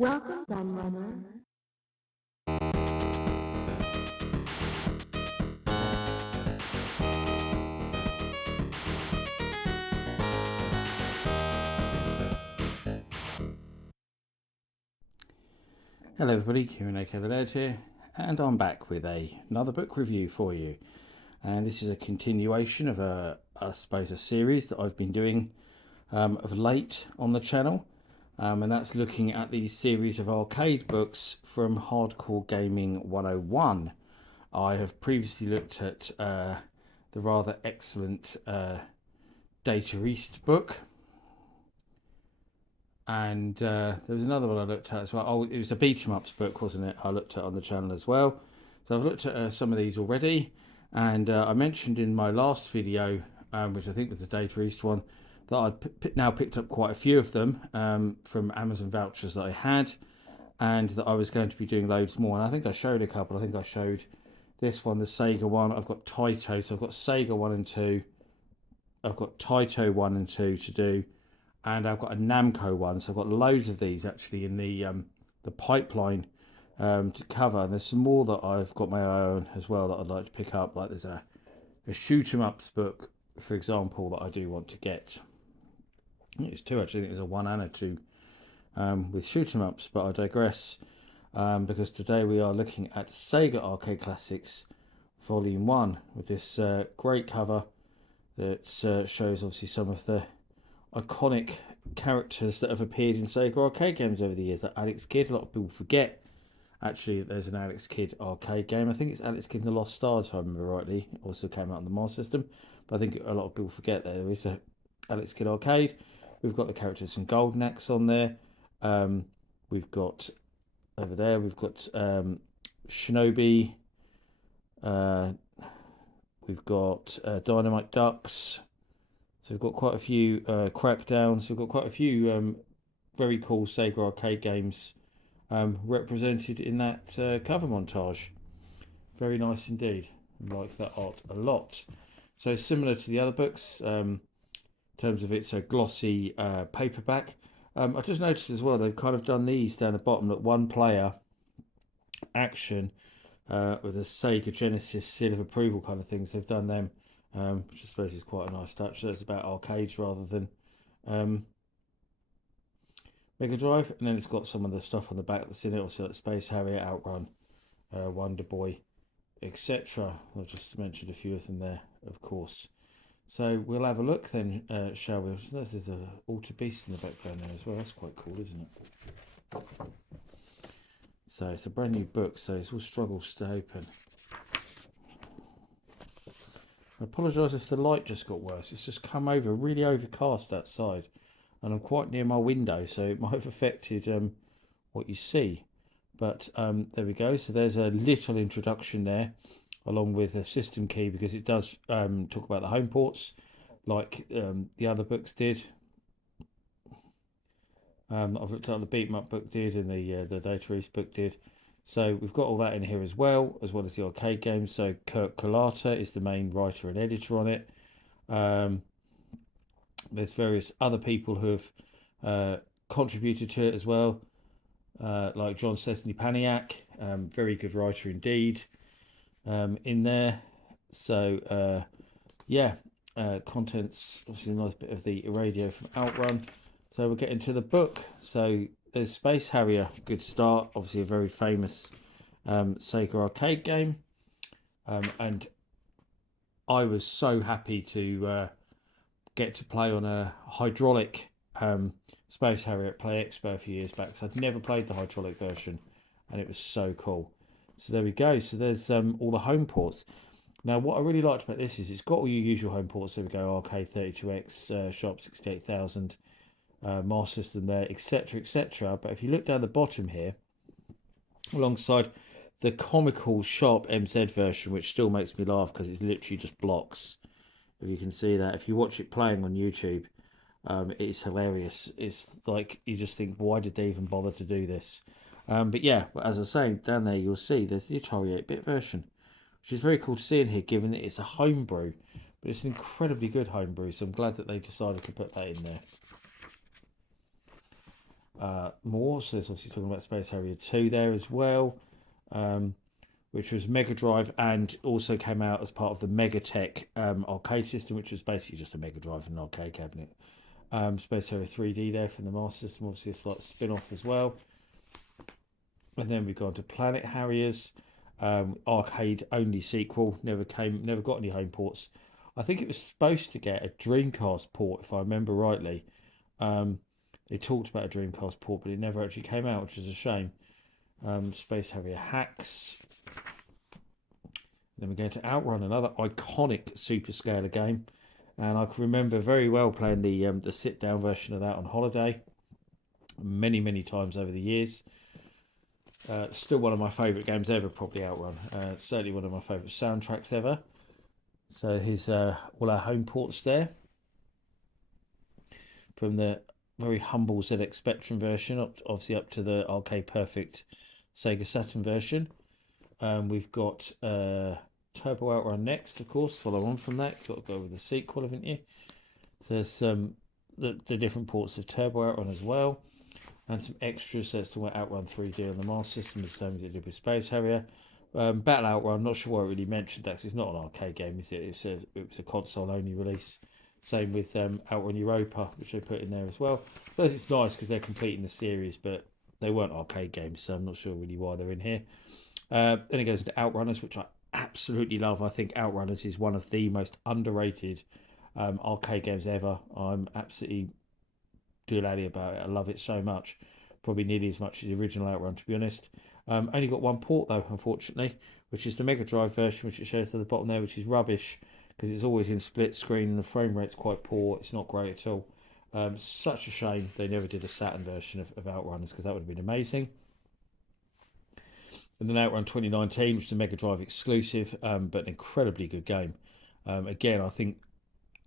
Welcome, Gunrunner. Hello everybody, Q&A the Nerd here, and I'm back with another book review for you. And this is a continuation of I suppose a series that I've been doing of late on the channel. And that's looking at these series of arcade books from Hardcore Gaming 101. I have previously looked at the rather excellent Data East book. And there was another one I looked at as well. Oh, it was a beat 'em ups book, wasn't it? I looked at on the channel as well. So I've looked at some of these already. And I mentioned in my last video, which I think was the Data East one, that I'd now picked up quite a few of them from Amazon vouchers that I had. And that I was going to be doing loads more. And I think I showed a couple. I think I showed this one, the Sega one. I've got Taito. So I've got Sega 1 and 2. I've got Taito 1 and 2 to do. And I've got a Namco one, so I've got loads of these actually in the pipeline to cover. And there's some more that I've got my own as well that I'd like to pick up. Like there's a shoot 'em ups book, for example, that I do want to get. I think it's two actually. I think there's a 1 and a 2 with shoot 'em ups, but I digress because today we are looking at Sega Arcade Classics Volume 1 with this great cover that shows obviously some of the iconic characters that have appeared in Sega arcade games over the years. Like Alex Kidd, a lot of people forget actually there's an Alex Kidd arcade game. I think it's Alex Kidd and the Lost Stars, if I remember rightly. It also came out on the Master System, but I think a lot of people forget that there is a Alex Kidd arcade. We've got the characters from Golden Axe on there. We've got over there. We've got Shinobi. We've got Dynamite Ducks. So we've got quite a few Crackdowns. We've got quite a few very cool Sega arcade games represented in that cover montage. Very nice indeed. I like that art a lot. So similar to the other books in terms of its a glossy paperback. I just noticed as well they've kind of done these down the bottom, that one player action with a Sega Genesis seal of approval kind of things. They've done them. Which I suppose is quite a nice touch. So it's about arcades rather than Mega Drive. And then it's got some of the stuff on the back that's in it, also like Space Harrier, Outrun, Wonder Boy, etc. I've just mentioned a few of them there, of course. So we'll have a look then, shall we? There's a Alter Beast in the background there as well. That's quite cool, isn't it? So it's a brand new book, so it's all struggles to open. I apologise if the light just got worse. It's just come over really overcast outside, and I'm quite near my window, so it might have affected what you see. But there we go. So there's a little introduction there, along with a system key, because it does talk about the home ports, like the other books did. I've looked at the Beat 'em Up book did, and the Data East book did. So we've got all that in here as well as the arcade games. So Kirk Kalata is the main writer and editor on it. There's various other people who have contributed to it as well, like John Stesney Paniak, very good writer indeed, in there. So contents, obviously a nice bit of the radio from Outrun. So we'll get into the book. So there's Space Harrier, good start. Obviously a very famous Sega arcade game. And I was so happy to get to play on a hydraulic Space Harrier at Play Expo a few years back. So I'd never played the hydraulic version, and it was so cool. So there we go. So there's all the home ports. Now, what I really liked about this is it's got all your usual home ports. There we go, RK32X, Sharp 68000, Master System there, etc., etc. But if you look down the bottom here, alongside the comical Sharp MZ version, which still makes me laugh because it's literally just blocks. If you can see that, if you watch it playing on YouTube, it's hilarious. It's like you just think, why did they even bother to do this? But yeah, as I was saying, down there you'll see there's the Atari 8-bit version, which is very cool to see in here, given that it's a homebrew, but it's an incredibly good homebrew. So I'm glad that they decided to put that in there. more. So there's obviously talking about Space Harrier 2 there as well, which was Mega Drive and also came out as part of the Megatech arcade system, which was basically just a Mega Drive and an arcade cabinet. Space Harrier 3D there from the Master System, obviously a slight spin-off as well. And then we've gone to Planet Harriers, arcade only sequel, never got any home ports. I think it was supposed to get a Dreamcast port, if I remember rightly. They talked about a Dreamcast port, but it never actually came out, which is a shame. Space Harrier Hacks. Then we're going to Outrun, another iconic Super Scaler game. And I can remember very well playing the sit-down version of that on holiday. Many, many times over the years. Still one of my favourite games ever, probably Outrun. Certainly one of my favourite soundtracks ever. So here's all our home ports there. From the very humble ZX Spectrum version, obviously up to the arcade perfect Sega Saturn version. We've got Turbo Outrun next, of course, follow on from that. Got to go with the sequel, haven't you? So there's the different ports of Turbo Outrun as well. And some extras, so it's talking about Outrun 3D on the Master System, the same as it did with Space Harrier. Battle Outrun, not sure why I really mentioned that, because it's not an arcade game, is it? It was a console-only release. Same with Outrun Europa, which they put in there as well. But it's nice because they're completing the series, but they weren't arcade games, so I'm not sure really why they're in here. Then it goes into Outrunners, which I absolutely love. I think Outrunners is one of the most underrated arcade games ever. I'm absolutely doolally about it. I love it so much. Probably nearly as much as the original Outrun, to be honest. Only got one port, though, unfortunately, which is the Mega Drive version, which it shows at the bottom there, which is rubbish, because it's always in split screen and the frame rate's quite poor. It's not great at all. Such a shame they never did a Saturn version of Outrunners, because that would have been amazing. And then Outrun 2019, which is a Mega Drive exclusive, but an incredibly good game. Again, I think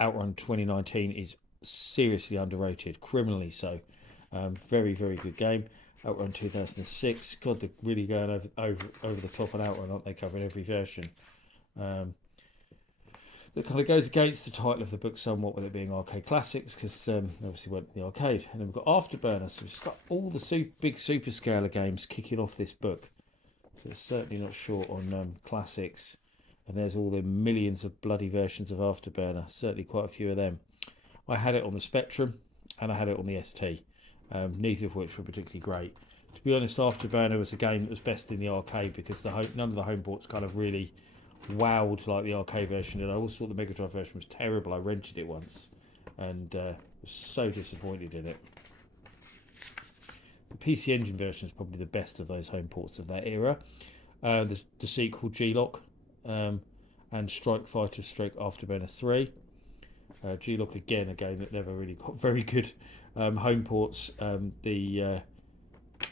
Outrun 2019 is seriously underrated, criminally so. Very, very good game. Outrun 2006. God, they're really going over the top on Outrun, aren't they? Covering every version. That kind of goes against the title of the book somewhat, with it being arcade classics, because obviously went to the arcade. And then we've got Afterburner, so we've got all the big super scaler games kicking off this book. So it's certainly not short on classics. And there's all the millions of bloody versions of Afterburner. Certainly quite a few of them. I had it on the Spectrum and I had it on the ST. Neither of which were particularly great. To be honest, Afterburner was a game that was best in the arcade, because none of the home ports kind of really wowed like the arcade version. And I always thought the Mega Drive version was terrible. I rented it once and was so disappointed in it. The PC Engine version is probably the best of those home ports of that era. The sequel, G-LOC, and Strike Fighter Stroke Afterburner 3. G-LOC, again, a game that never really got very good home ports. None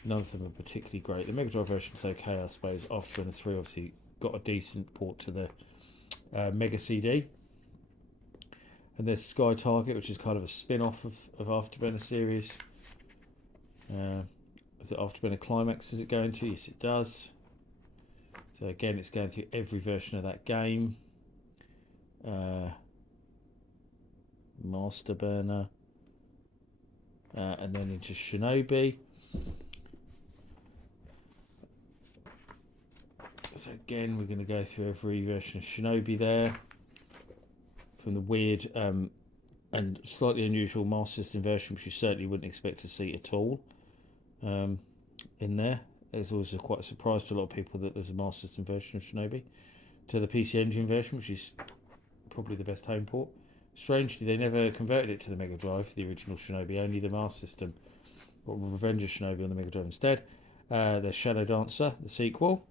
of them are particularly great. The Mega Drive version's okay, I suppose. Afterburner 3 obviously got a decent port to the Mega CD. And there's Sky Target, which is kind of a spin-off of Afterburner series. Is it Afterburner Climax is it going to? Yes, it does. So again, it's going through every version of that game. Master Burner. And then into Shinobi. So again, we're going to go through every version of Shinobi there. From the weird and slightly unusual Master System version, which you certainly wouldn't expect to see at all in there. It's always quite a surprise to a lot of people that there's a Master System version of Shinobi. To the PC Engine version, which is probably the best home port. Strangely, they never converted it to the Mega Drive, the original Shinobi, only the Master System. Got Revenge of Shinobi on the Mega Drive instead. There's Shadow Dancer, the sequel.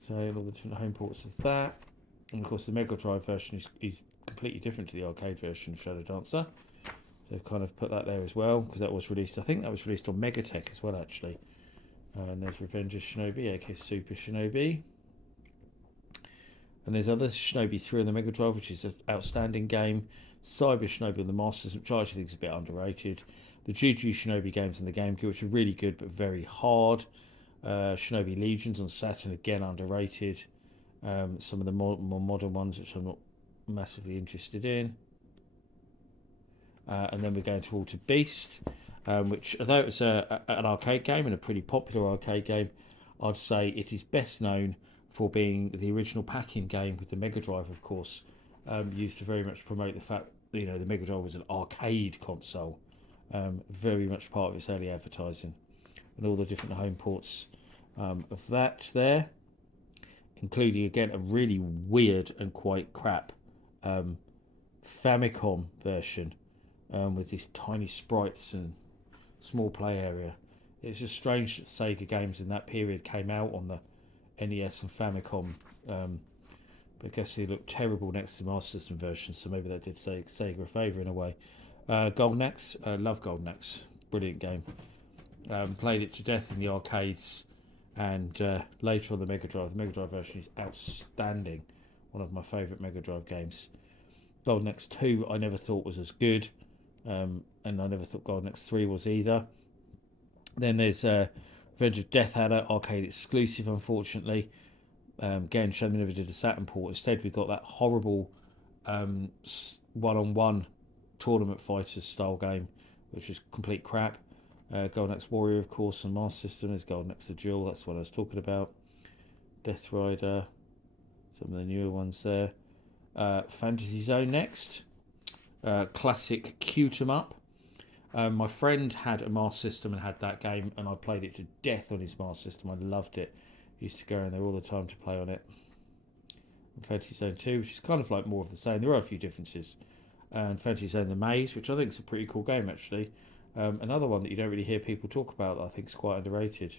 So all the different home ports of that. And of course the Mega Drive version is completely different to the arcade version of Shadow Dancer. So they've kind of put that there as well, because that was released, I think that was released on Megatech as well, actually. And there's Revenge of Shinobi, aka Super Shinobi. And there's other Shinobi 3 on the Mega Drive, which is an outstanding game. Cyber Shinobi on the Master System, which I actually think is a bit underrated. The GG Shinobi games on the GameCube, which are really good but very hard. Shinobi Legions on Saturn, again underrated. Some of the more modern ones, which I'm not massively interested in. And then we're going to Alter Beast. which, although it's an arcade game and a pretty popular arcade game, I'd say it is best known for being the original pack-in game with the Mega Drive, of course, used to very much promote the fact that, you know, the Mega Drive was an arcade console, very much part of its early advertising, and all the different home ports of that there, including again a really weird and quite crap Famicom version with these tiny sprites and small play area. It's just strange that Sega games in that period came out on the NES and Famicom, but I guess they looked terrible next to Master System versions, so maybe that did Sega a favour in a way. Golden Axe, love Golden Axe, brilliant game. Played it to death in the arcades, and later on the Mega Drive. The Mega Drive version is outstanding, one of my favourite Mega Drive games. Golden Axe 2 I never thought was as good, and I never thought Golden Axe 3 was either. Then there's Revenge of Death Adder, arcade exclusive, unfortunately. Again, Sony never did a Saturn port. Instead, we got that horrible one-on-one tournament fighters style game, which is complete crap. Golden Axe Warrior, of course, on Master System. There's Golden Axe The Duel, that's what I was talking about. Death Rider, some of the newer ones there. Fantasy Zone next. Classic Cute 'em Up. My friend had a Master System and had that game, and I played it to death on his Master System. I loved it. Used to go in there all the time to play on it. And Fantasy Zone 2, which is kind of like more of the same. There are a few differences. And Fantasy Zone The Maze, which I think is a pretty cool game, actually. Another one that you don't really hear people talk about that I think is quite underrated.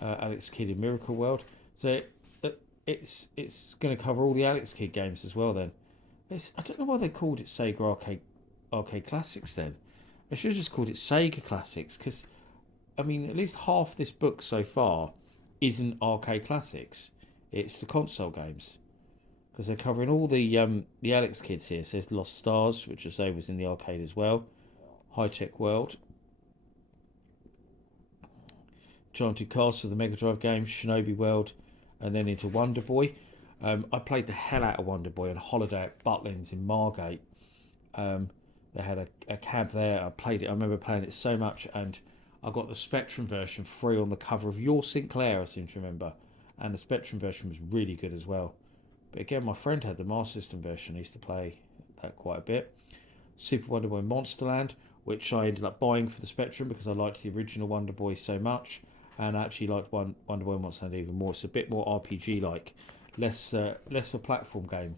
Alex Kidd in Miracle World. So it's going to cover all the Alex Kidd games as well then. I don't know why they called it Sega Arcade Classics then. I should have just called it Sega Classics, because, I mean, at least half this book so far isn't Arcade Classics. It's the console games. Because they're covering all the Alex Kids here. So there's Lost Stars, which I say was in the arcade as well. High Tech World. Enchanted Castle, the Mega Drive game. Shinobi World. And then into Wonder Boy. I played the hell out of Wonder Boy on holiday at Butlins in Margate. They had a cab there. I played it. I remember playing it so much. And I got the Spectrum version free on the cover of Your Sinclair, I seem to remember. And the Spectrum version was really good as well. But again, my friend had the Master System version. I used to play that quite a bit. Super Wonder Boy Monsterland, which I ended up buying for the Spectrum because I liked the original Wonder Boy so much. And I actually liked Wonder Boy Monsterland even more. It's a bit more RPG-like. Less of a platform game.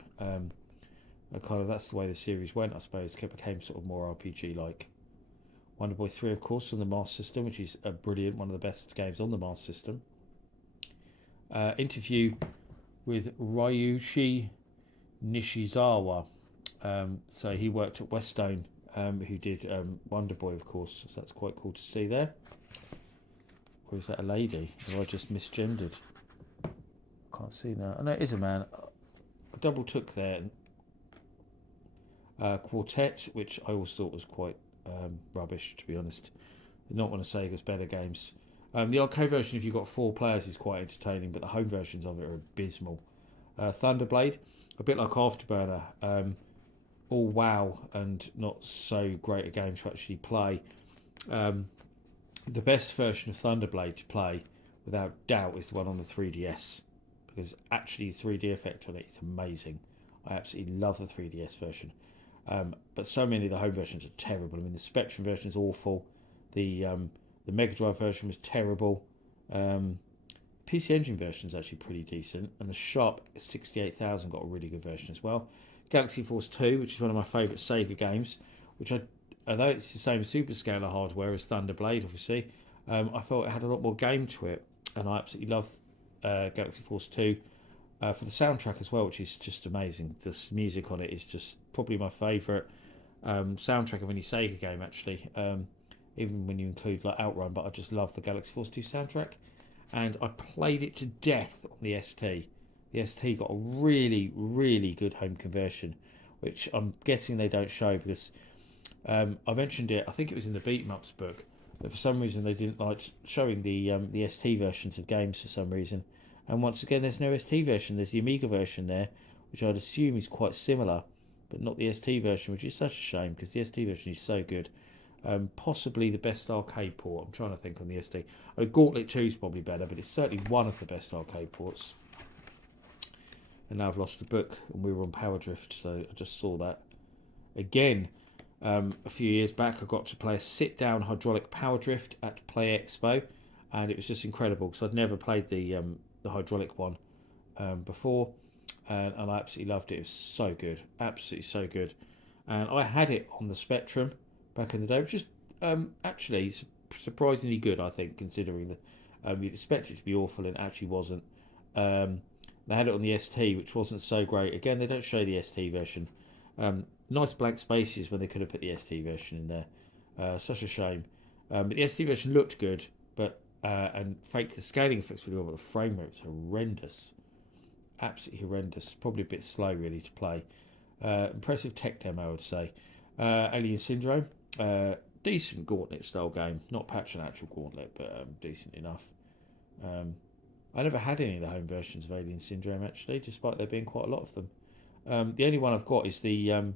That's the way the series went, I suppose. It became sort of more RPG-like. Wonder Boy 3, of course, on the Master System, which is a brilliant, one of the best games on the Master System. Interview with Ryuichi Nishizawa. So he worked at Westone, who did Wonder Boy, of course. So that's quite cool to see there. Or is that a lady? Or I just misgendered? Can't see now. Oh, no, it is a man. I double took there. Quartet, which I always thought was quite rubbish, to be honest. Not one of Sega's better games. The arcade version, if you've got 4 players, is quite entertaining, but the home versions of it are abysmal. Thunderblade, a bit like Afterburner, all wow and not so great a game to actually play. The best version of Thunderblade to play, without doubt, is the one on the 3DS, because actually the 3D effect on it is amazing. I absolutely love the 3DS version. But so many of the home versions are terrible. I mean, the Spectrum version is awful. The Mega Drive version was terrible. PC Engine version is actually pretty decent, and the Sharp 68,000 got a really good version as well. Galaxy Force 2, which is one of my favourite Sega games, which although it's the same superscalar hardware as Thunderblade, obviously, I felt it had a lot more game to it, and I absolutely love Galaxy Force 2 for the soundtrack as well, which is just amazing. The music on it is just probably my favourite soundtrack of any Sega game, actually. Even when you include like Outrun, but I just love the Galaxy Force 2 soundtrack. And I played it to death on the ST. The ST got a really, really good home conversion, which I'm guessing they don't show because I mentioned it, I think it was in the Beat 'em Ups book, but for some reason they didn't like showing the ST versions of games for some reason. And once again, there's no ST version, there's the Amiga version there, which I'd assume is quite similar. but not the ST version, which is such a shame because the ST version is so good. Possibly the best arcade port. I'm trying to think on the ST. Gauntlet 2 is probably better, but it's certainly one of the best arcade ports. And now I've lost the book, and we were on Power Drift, so I just saw that. Again, a few years back, I got to play a sit-down hydraulic Power Drift at Play Expo, and it was just incredible because I'd never played the hydraulic one before, and I absolutely loved it. It was so good, absolutely so good. And I had it on the Spectrum back in the day, which is actually surprisingly good, I think, considering that you'd expect it to be awful, and it actually wasn't. They had it on the ST, which wasn't so great. Again, they don't show the ST version. Nice blank spaces when they could have put the ST version in there. Such a shame. But the ST version looked good, but and faked the scaling effects really well, but the frame rate's horrendous. Absolutely horrendous. Probably a bit slow, really, to play. Impressive tech demo, I would say. Alien Syndrome. Decent Gauntlet style game. Not patch an actual Gauntlet, but decent enough. I never had any of the home versions of Alien Syndrome, actually, despite there being quite a lot of them. The only one I've got is the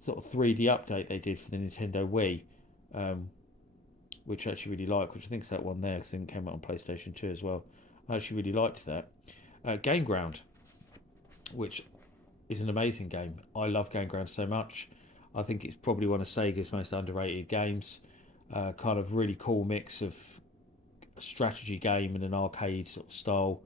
sort of 3D update they did for the Nintendo Wii, which I actually really like, which I think is that one there, because it came out on PlayStation 2 as well. I actually really liked that. Game Ground, which is an amazing game. I love Game Ground so much. I think it's probably one of Sega's most underrated games. Kind of really cool mix of a strategy game and an arcade sort of style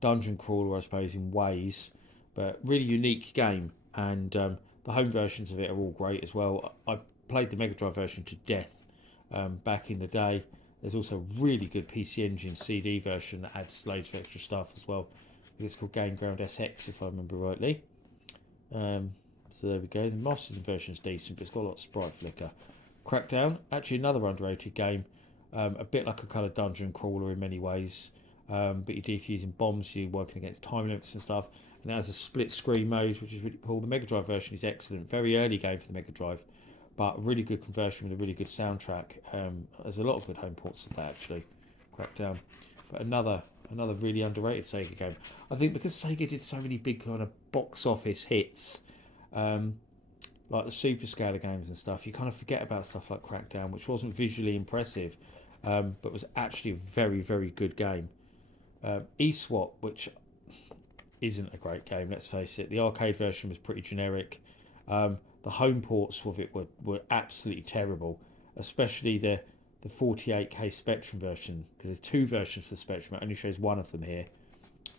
dungeon crawler, I suppose, in ways, but really unique game. And the home versions of it are all great as well. I played the Mega Drive version to death back in the day. There's also a really good PC Engine CD version that adds loads of extra stuff as well. It's called Game Ground SX, if I remember rightly. So there we go. The Master System version's decent, but it's got a lot of sprite flicker. Crackdown, actually another underrated game. A bit like a kind of dungeon crawler in many ways, but you're defusing bombs, you're working against time limits and stuff, and it has a split screen mode, which is really cool. The Mega Drive version is excellent. Very early game for the Mega Drive, but a really good conversion with a really good soundtrack. There's a lot of good home ports of that, actually. Crackdown. But another really underrated Sega game. I think because Sega did so many big kind of box office hits, like the Super Scaler games and stuff, you kind of forget about stuff like Crackdown, which wasn't visually impressive, but was actually a very, very good game. Esport, which isn't a great game, let's face it. The arcade version was pretty generic. The home ports of it were absolutely terrible, especially the 48K Spectrum version, because there's two versions for the Spectrum. It only shows one of them here.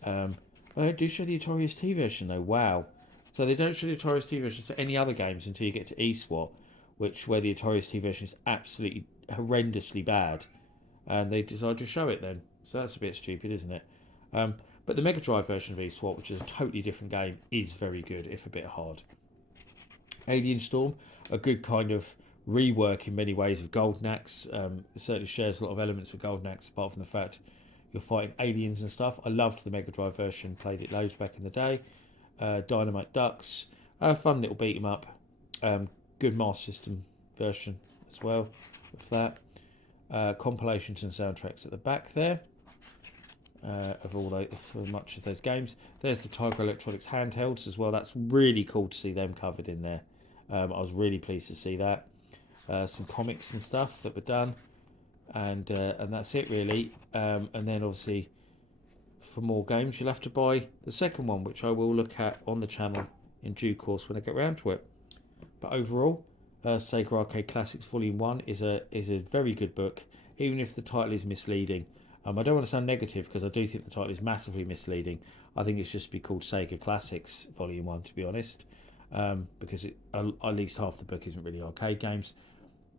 I do show the Atari ST version though. Wow. So they don't show the Atari ST versions for any other games until you get to Esport, where the Atari ST version is absolutely horrendously bad, and they decide to show it then. So that's a bit stupid, isn't it? But the Mega Drive version of Esport, which is a totally different game, is very good, if a bit hard. Alien Storm, a good kind of rework in many ways of Golden Axe. It certainly shares a lot of elements with Golden Axe, apart from the fact you're fighting aliens and stuff. I loved the Mega Drive version, played it loads back in the day. Dynamite Ducks, fun little beat 'em up. Good Master System version as well with that. Compilations and soundtracks at the back there of all those, for much of those games. There's the Tiger Electronics handhelds as well. That's really cool to see them covered in there. I was really pleased to see that. Some comics and stuff that were done, and that's it really. And then obviously, for more games, you'll have to buy the second one, which I will look at on the channel in due course when I get around to it. But overall, Sega Arcade Classics Volume 1 is a very good book, even if the title is misleading. I don't want to sound negative, because I do think the title is massively misleading. I think it should just be called Sega Classics Volume 1, to be honest, because at least half the book isn't really arcade games.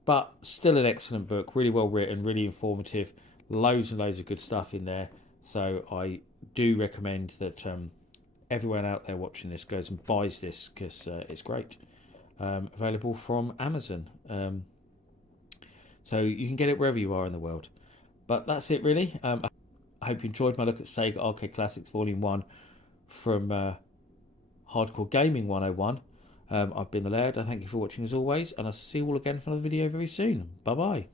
But still an excellent book, really well written, really informative, loads and loads of good stuff in there. So I do recommend that everyone out there watching this goes and buys this, because it's great. Available from Amazon. So you can get it wherever you are in the world. But that's it really. I hope you enjoyed my look at Sega Arcade Classics Volume 1 from Hardcore Gaming 101. I've been the Laird. I thank you for watching as always, and I'll see you all again for another video very soon. Bye bye.